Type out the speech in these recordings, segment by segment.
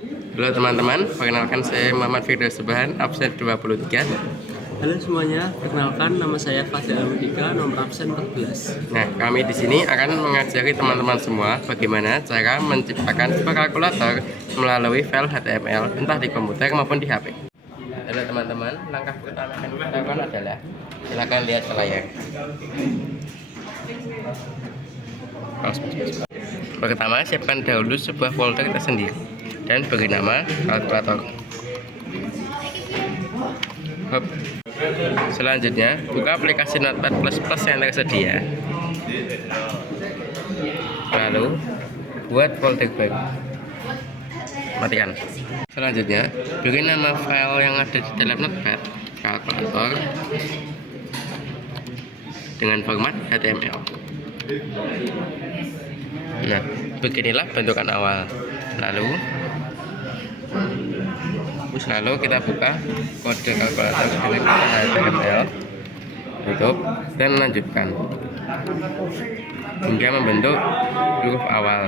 Halo teman-teman, perkenalkan saya Muhammad Firdaus Subhan, absen 23. Halo semuanya, perkenalkan nama saya Fadil Almudika, nomor absen 14. Nah, kami di sini akan mengajari teman-teman semua bagaimana cara menciptakan sebuah kalkulator melalui file HTML, entah di komputer maupun di HP. Halo teman-teman, langkah pertama yang kita lakukan adalah silakan lihat ke layar. Pertama, siapkan dahulu sebuah folder tersendiri dan beri nama kalkulator. Selanjutnya, buka aplikasi Notepad++ yang tersedia. Lalu, buat folder baru. Matikan. Selanjutnya, beri nama file yang ada di dalam Notepad, kalkulator, dengan format HTML. Nah, beginilah bentukan awal. Lalu kita buka kode kalkulator dengan HTML, tutup dan lanjutkan hingga membentuk huruf awal.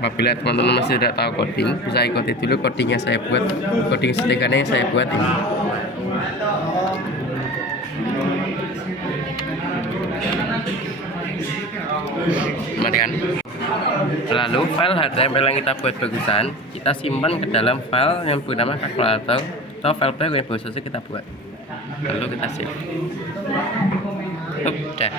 Apabila teman-teman masih tidak tahu coding, bisa ikuti dulu codingnya saya buat, coding sederhana yang saya buat ini. Matikan. Lalu file HTML yang kita buat bagusan kita simpan ke dalam file yang bernama kalkulator atau file baru yang baru saja kita buat. Lalu kita save. Udah.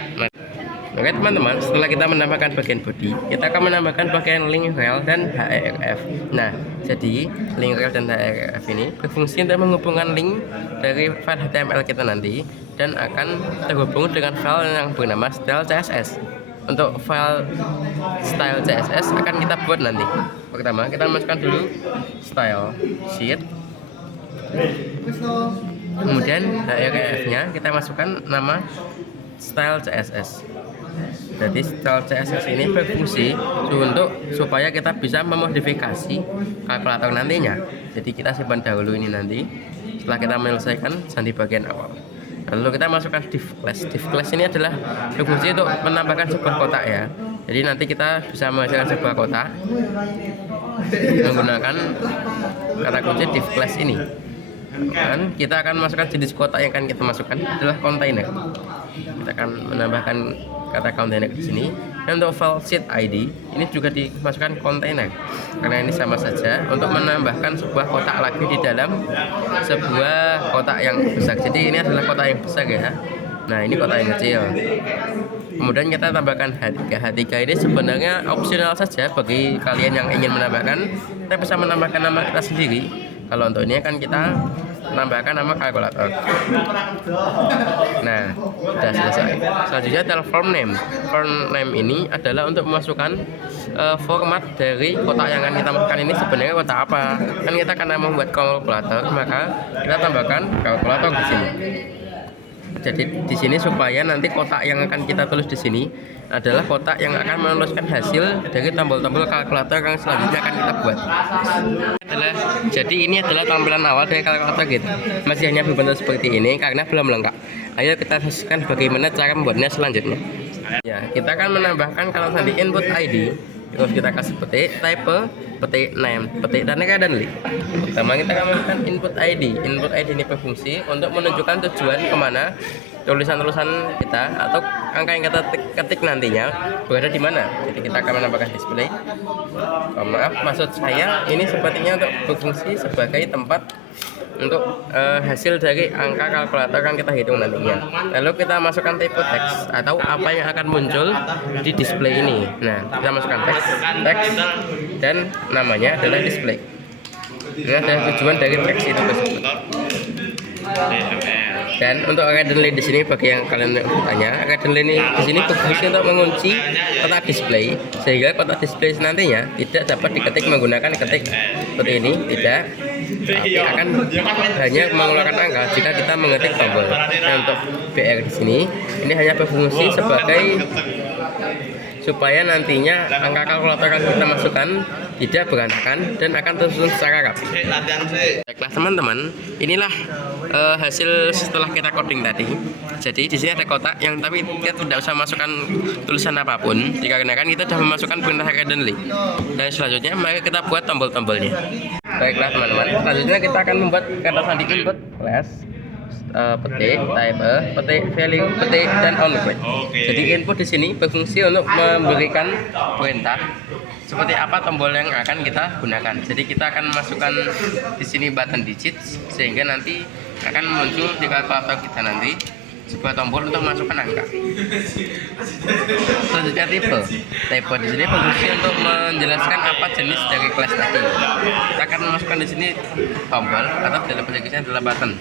Oke teman-teman, setelah kita menambahkan bagian body, kita akan menambahkan bagian link rel dan href. Nah, jadi link rel dan href ini berfungsi untuk menghubungkan link dari file HTML kita nanti dan akan terhubung dengan file yang bernama style CSS. Untuk file style CSS akan kita buat nanti. Pertama, kita masukkan dulu style sheet. Kemudian href-nya kita masukkan nama style CSS. Jadi style CSS ini berfungsi supaya kita bisa memodifikasi kalkulator nantinya. Jadi kita simpan dahulu ini nanti. Setelah kita menyelesaikan di bagian awal, lalu kita masukkan div class. Div class ini adalah berfungsi untuk menambahkan sebuah kotak ya. Jadi nanti kita bisa menghasilkan sebuah kotak menggunakan kata kunci div class ini. Dan kita akan masukkan jenis kotak yang akan kita masukkan adalah kontainer. Kita akan menambahkan kata kontainer di sini. Dan untuk file sheet ID ini juga dimasukkan kontainer karena ini sama saja untuk menambahkan sebuah kotak lagi di dalam sebuah kotak yang besar. Jadi ini adalah kotak yang besar ya. Nah, ini kotak yang kecil. Kemudian kita tambahkan H3. H3 ini sebenarnya opsional saja bagi kalian yang ingin menambahkan. Kita bisa menambahkan nama kita sendiri. Kalau untuk ini akan kita tambahkan nama kalkulator. Nah, sudah selesai. Selanjutnya adalah form name. Form name ini adalah untuk memasukkan format dari kotak yang akan kita masukkan ini sebenarnya kotak apa. Kan kita akan membuat kalkulator, maka kita tambahkan kalkulator di sini. Jadi di sini supaya nanti kotak yang akan kita tulis di sini adalah kotak yang akan menuliskan hasil dari tombol-tombol kalkulator yang selanjutnya akan kita buat. Jadi ini adalah tampilan awal dari kalkulator gitu. Masih hanya berbentuk seperti ini karena belum lengkap. Ayo kita saksikan bagaimana cara membuatnya selanjutnya. Ya, kita akan menambahkan kalau nanti input ID, terus kita kasih petik, type, petik name, petik dan reka dan link. Pertama kita akan menggunakan input ID. Input ID ini berfungsi untuk menunjukkan tujuan kemana tulisan-tulisan kita atau angka yang kita ketik nantinya berada di mana. Jadi kita akan menambahkan display. Maaf, maksud saya ini sepertinya untuk berfungsi sebagai tempat untuk hasil dari angka kalkulator yang kita hitung nantinya. Lalu kita masukkan type teks atau apa yang akan muncul di display ini. Nah, kita masukkan teks dan namanya adalah display. Ini adalah tujuan dari teks itu tersebut. Dan untuk readline di sini bagi yang kalian bertanya, readline di sini berfungsi untuk mengunci kotak display sehingga kotak display nantinya tidak dapat diketik menggunakan ketik seperti ini, tidak. tapi akan hanya mengeluarkan angka jika kita mengetik tombol. Nah, untuk BR di sini ini hanya berfungsi sebagai supaya nantinya angka kalkulator yang kita masukkan tidak berantakan dan akan tersusun secara rapi. Baiklah teman-teman, inilah hasil setelah kita coding tadi. Jadi di sini ada kotak yang tapi kita tidak usah masukkan tulisan apapun dikarenakan kita sudah memasukkan perintah randomly. Dan selanjutnya mari kita buat tombol-tombolnya. Baiklah teman-teman, selanjutnya kita akan membuat kata sandi input class petik, type, petik, value, petik, dan onClick. Jadi input di sini berfungsi untuk memberikan perintah seperti apa tombol yang akan kita gunakan. Jadi kita akan masukkan di sini button digits sehingga nanti akan muncul di kalkulator kita nanti sebuah tombol untuk masukkan angka. Selanjutnya type di sini berfungsi untuk menjelaskan apa jenis dari kelas tadi. Kita akan memasukkan di sini tombol atau dalam bahasa Inggrisnya adalah button.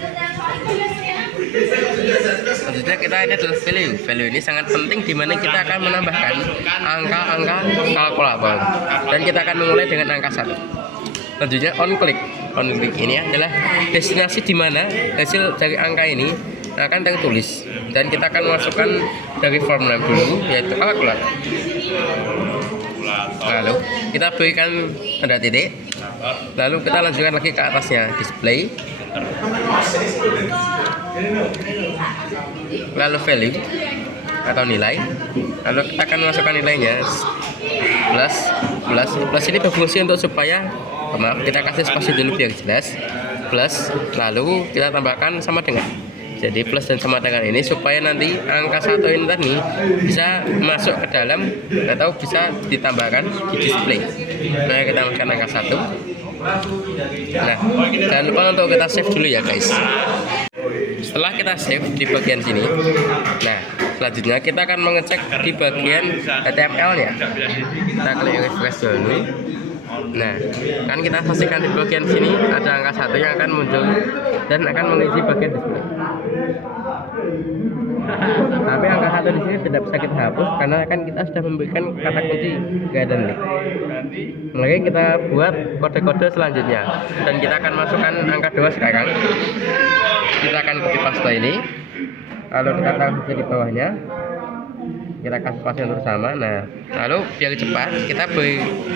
Selanjutnya kita ini adalah value. Value ini sangat penting di mana kita akan menambahkan angka-angka kalkulator dan kita akan memulai dengan angka 1. Selanjutnya onClick ini adalah destinasi di mana hasil dari angka ini akan tertulis dan kita akan masukkan dari form name dulu yaitu kalkulator. Lalu kita berikan tanda titik, lalu kita lanjutkan lagi ke atasnya display, lalu value atau nilai, lalu kita akan masukkan nilainya plus ini berfungsi untuk supaya kita kasih spasi dulu biar jelas, plus lalu kita tambahkan sama dengan. Jadi plus dan sama dengan ini supaya nanti angka 1 ini tadi bisa masuk ke dalam atau bisa ditambahkan di display. Nah, kita masukkan angka 1. Nah, jangan lupa untuk kita save dulu ya guys. Setelah kita save di bagian sini, nah selanjutnya kita akan mengecek di bagian HTML-nya. Kita klik refresh dulu. Nah, kan kita pastikan di bagian sini ada angka 1 yang akan muncul dan akan mengisi bagian display. Tapi angka 1 di sini tidak bisa kita hapus karena kan kita sudah memberikan kata kunci randomly. Mari kita buat kode-kode selanjutnya dan kita akan masukkan angka 2 sekarang. Kita akan copy paste ini, lalu kita taruh di bawahnya. Kita kasih spasi untuk sama. Nah, lalu biar cepat kita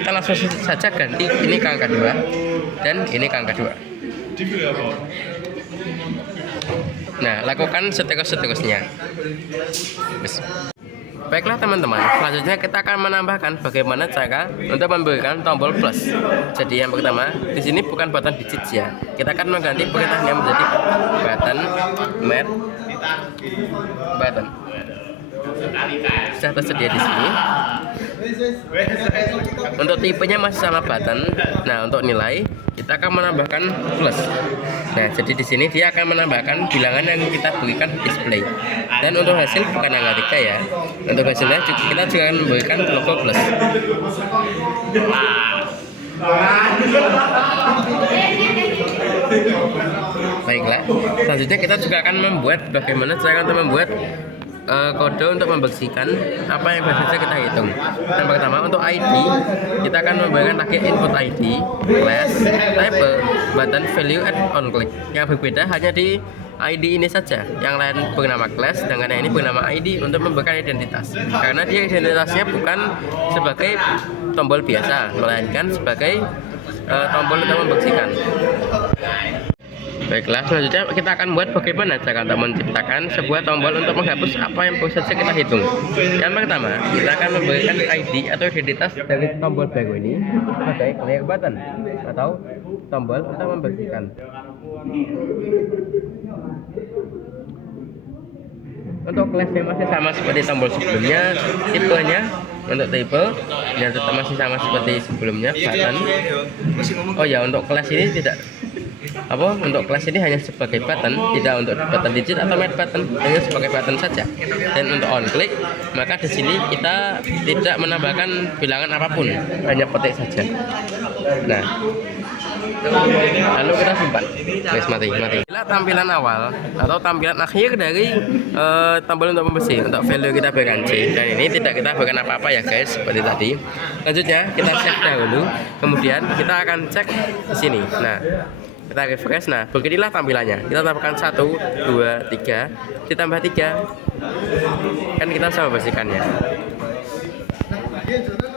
langsung saja ganti ini ke angka 2 dan ini ke angka 2. Nah, lakukan seterusnya. Baiklah teman-teman, selanjutnya kita akan menambahkan bagaimana cara untuk memberikan tombol plus. Jadi yang pertama, di sini bukan button digits ya. Kita akan mengganti perintahnya menjadi button mat button. Sudah tersedia di sini. Untuk tipenya masih sama button. Nah, untuk nilai kita akan menambahkan plus. Nah, jadi di sini dia akan menambahkan bilangan yang kita berikan di display. Dan untuk hasil bukan angka 3 ya. Untuk hasilnya kita juga akan memberikan logo plus. Baiklah, selanjutnya kita juga akan membuat bagaimana cara untuk membuat kode untuk membersihkan apa yang biasanya kita hitung. Yang pertama untuk ID, kita akan memberikan lagi input ID, class, type, button, value, and onClick. Yang berbeda hanya di ID ini saja. Yang lain bernama class, sedangkan yang ini bernama ID untuk memberikan identitas. Karena dia identitasnya bukan sebagai tombol biasa, melainkan sebagai tombol untuk membersihkan. Baiklah, selanjutnya kita akan buat bagaimana cara untuk menciptakan sebuah tombol untuk menghapus apa yang baru saja kita hitung. Yang pertama, kita akan memberikan ID atau identitas dari tombol baru ini sebagai clear button atau tombol untuk membersihkan. Untuk kelasnya masih sama seperti tombol sebelumnya, tipenya untuk tipe yang tetap masih sama seperti sebelumnya, button. Oh ya, untuk kelas ini tidak untuk kelas ini hanya sebagai button, tidak untuk button digit atau mat button, hanya sebagai button saja. Dan untuk onClick, maka di sini kita tidak menambahkan bilangan apapun, hanya petik saja. Nah, lalu kita simpan. Guys, mati. Inilah tampilan awal atau tampilan akhir dari tombol untuk membersih. Untuk value kita berikan C, dan ini tidak kita berikan apa-apa ya guys, seperti tadi. Lanjutnya kita save dahulu, kemudian kita akan cek di sini. Nah, Kita refresh. Nah, beginilah tampilannya. Kita tambahkan 1, 2, 3, ditambah 3. Kan kita bisa membersihkannya.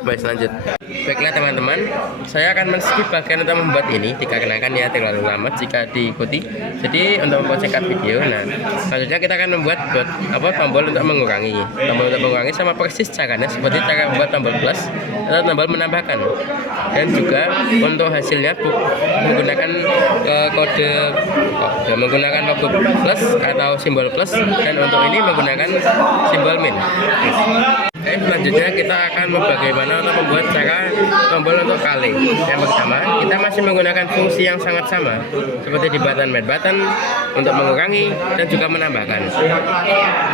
Baik, lanjut. Baiklah teman-teman, saya akan men-skip bagian untuk membuat ini dikarenakan ya terlalu lama jika diikuti. Jadi untuk mempersingkat video, nah selanjutnya kita akan membuat tombol untuk mengurangi. Tombol untuk mengurangi sama persis caranya seperti cara membuat tombol plus atau tombol menambahkan. Dan juga untuk hasilnya menggunakan menggunakan logo plus atau simbol plus, dan untuk ini menggunakan simbol min. Oke, selanjutnya kita akan bagaimana untuk membuat cara tombol untuk kali. Yang pertama, kita masih menggunakan fungsi yang sangat sama seperti di button main button untuk mengurangi dan juga menambahkan.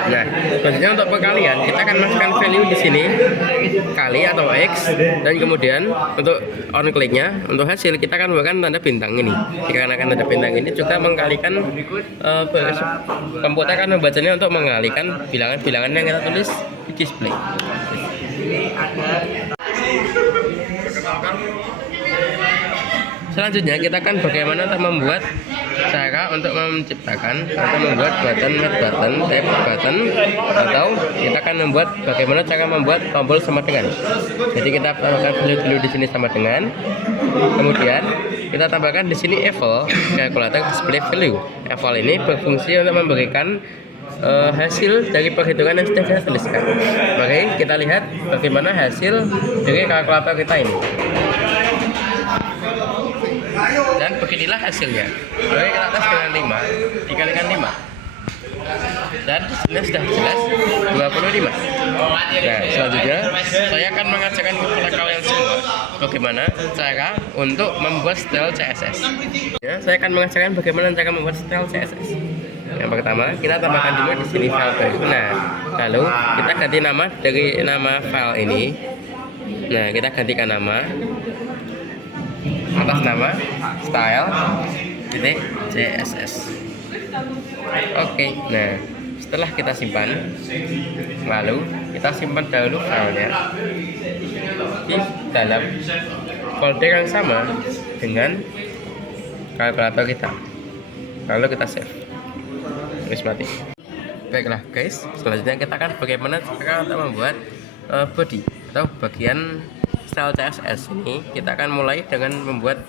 Nah, selanjutnya untuk perkalian, kita akan masukkan value di sini kali atau x, dan kemudian untuk on clicknya untuk hasil kita akan menggunakan tanda bintang ini. Dikarenakan tanda bintang ini juga mengkalikan komputer akan membacanya untuk mengalikan bilangan-bilangan yang kita tulis di display. Selanjutnya kita akan bagaimana untuk membuat cara untuk menciptakan atau membuat button mat button, tab button, atau kita akan membuat bagaimana cara membuat tombol sama dengan. Jadi kita tambahkan value dulu di sini sama dengan. Kemudian kita tambahkan di sini eval, calculator display value. Eval ini berfungsi untuk memberikan hasil dari perhitungan yang sudah kita tuliskan. Oke, kita lihat bagaimana hasil dari kalkulator kita ini. Dan beginilah hasilnya. Oke, kita tes dengan 5 dikalikan 5. Dan disini sudah jelas 25. Nah, selanjutnya saya akan mengajarkan kepada kalian semua bagaimana cara untuk membuat style CSS. Ya, saya akan mengajarkan bagaimana cara membuat style CSS. Yang pertama, kita tambahkan dulu di sini file baru. Nah, lalu kita ganti nama dari nama file ini. Nah, kita gantikan nama atas nama style.css. Oke, nah setelah kita simpan, lalu kita simpan dahulu filenya di dalam folder yang sama dengan kalkulator kita. Lalu kita save. Terus mati. Baiklah guys, selanjutnya kita akan bagaimana cara untuk membuat body atau bagian style CSS ini. Kita akan mulai dengan membuat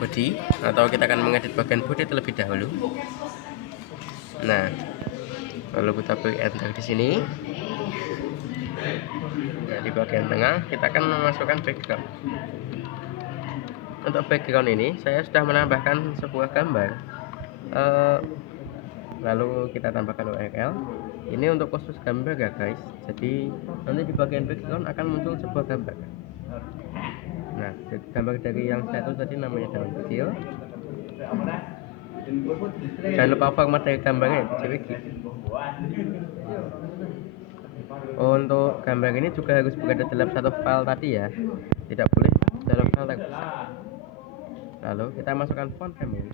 body, atau kita akan mengedit bagian body terlebih dahulu. Nah, lalu kita beri enter di sini. Nah, di bagian tengah kita akan memasukkan background. Untuk background ini saya sudah menambahkan sebuah gambar. Lalu kita tambahkan URL. Ini untuk khusus gambar ya guys. Jadi nanti di bagian background akan muncul sebuah gambar. Nah, gambar dari yang satu tadi namanya daun kecil. Jangan lupa format dari gambarnya JPG. Untuk gambar ini juga harus berada dalam satu file tadi ya, tidak boleh dalam file terpisah. Lalu kita masukkan font family.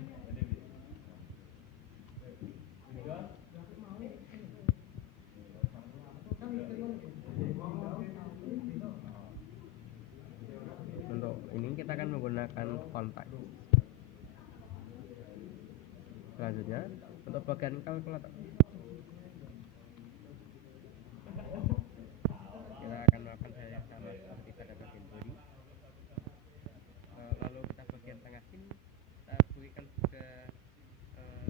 Untuk ini kita akan menggunakan font type. Selanjutnya untuk bagian kalkulator kita akan melakukan hal yang sama seperti pada bagian body. Lalu kita bagian tengah ini kita berikan juga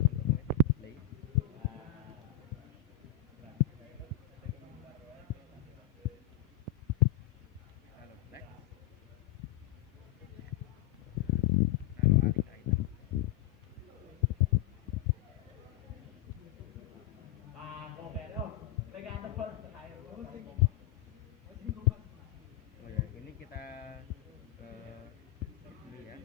untuk display. Lalu black. Lalu alih item. Ini kita dulu ya.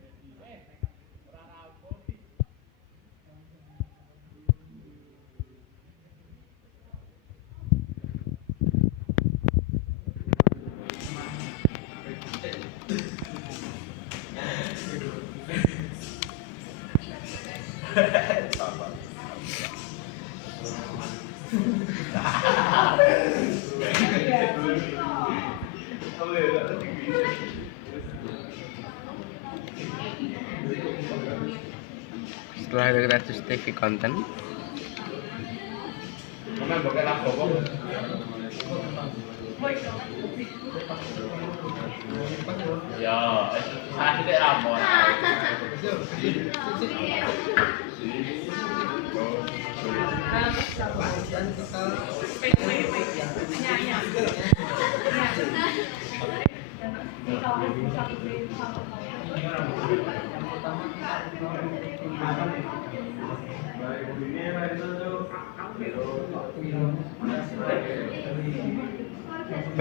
Setelah itu kita choose TV content.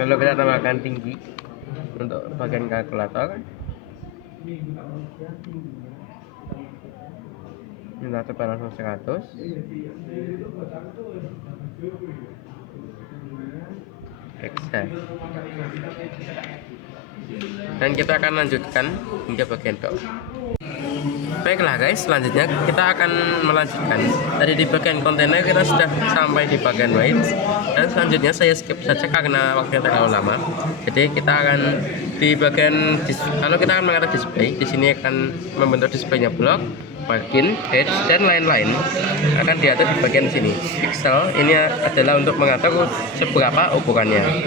Lalu kita tambahkan tinggi untuk bagian kalkulator. Kita coba langsung 100. Excel. Dan kita akan lanjutkan hingga bagian bawah. Baiklah guys, selanjutnya kita akan melanjutkan. Tadi di bagian kontainer kita sudah sampai di bagian weight, dan selanjutnya saya skip saja karena waktunya terlalu lama. Jadi kita akan di bagian kalau kita akan mengatur display, di sini akan membentuk displaynya blok, margin, edge, dan lain-lain akan diatur di bagian sini. Pixel ini adalah untuk mengatur seberapa ukurannya.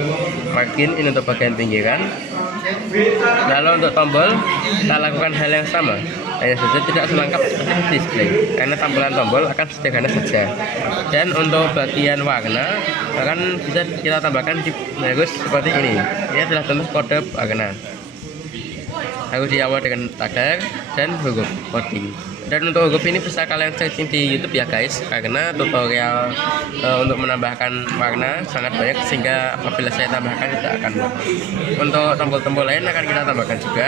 Margin ini untuk bagian pinggiran. Lalu untuk tombol kita lakukan hal yang sama, hanya saja tidak selengkap seperti display karena tampilan tombol akan sederhana saja. Dan untuk bagian warna akan bisa kita tambahkan di harus seperti ini. Ini adalah contoh kode warna. Harus diawali dengan tagar dan huruf coding. Dan untuk huruf ini bisa kalian searching di YouTube ya guys, karena tutorial untuk menambahkan warna sangat banyak sehingga apabila saya tambahkan tidak akan mudah. Untuk tombol-tombol lain akan kita tambahkan juga.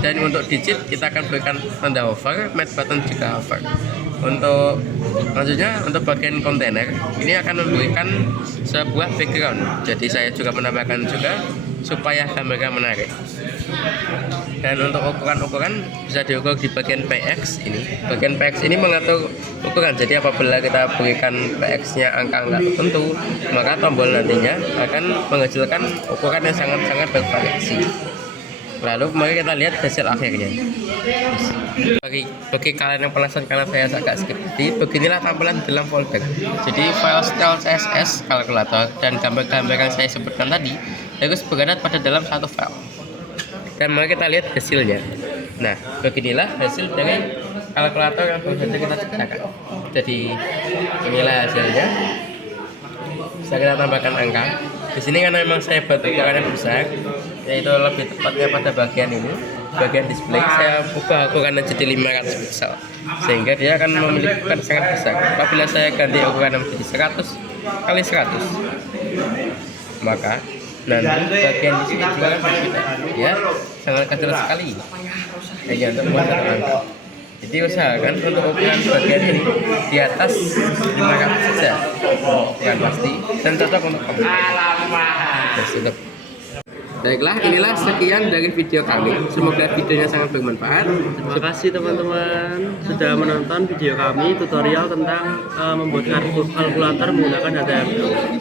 Dan untuk digit kita akan berikan tanda hover, map button juga hover. Untuk selanjutnya untuk bagian kontainer ini akan memberikan sebuah background. Jadi saya juga menambahkan juga supaya gambarnya menarik. Dan untuk ukuran-ukuran bisa diukur di bagian PX ini. Bagian PX ini mengatur ukuran. Jadi apabila kita berikan PX-nya angka-angka tertentu, maka tombol nantinya akan menghasilkan ukuran yang sangat-sangat bervariasi. Lalu mari kita lihat hasil akhirnya. Bagi kalian yang penasaran karena saya agak skip, beginilah tampilan dalam folder. Jadi file style CSS, kalkulator, dan gambar-gambar yang saya sebutkan tadi harus berada pada dalam satu file. Dan mari kita lihat hasilnya. Nah, beginilah hasil dari kalkulator yang baru saja kita ciptakan. Jadi inilah hasilnya. Bisa kita tambahkan angka. Di sini karena memang saya buat ukurannya besar, yaitu lebih tepatnya pada bagian ini, bagian display saya ubah ukurannya jadi 500 pixel, sehingga dia akan memiliki ukuran sangat besar. Apabila saya ganti ukurannya menjadi 100 kali 100, maka nanti bagian di sini juga akan berbeda, ya sangat kecil sekali. Hanya untuk membuat satu angka. Jadi usahakan untuk ukuran bagian ini di atas 500 saja, bukan pasti, dan cocok untuk komputer. Baiklah, inilah sekian dari video kami. Semoga videonya sangat bermanfaat. Terima kasih teman-teman sudah menonton video kami tutorial tentang membuat kalkulator menggunakan HTML.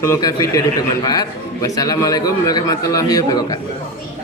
Semoga video ini bermanfaat. Wassalamualaikum warahmatullahi wabarakatuh.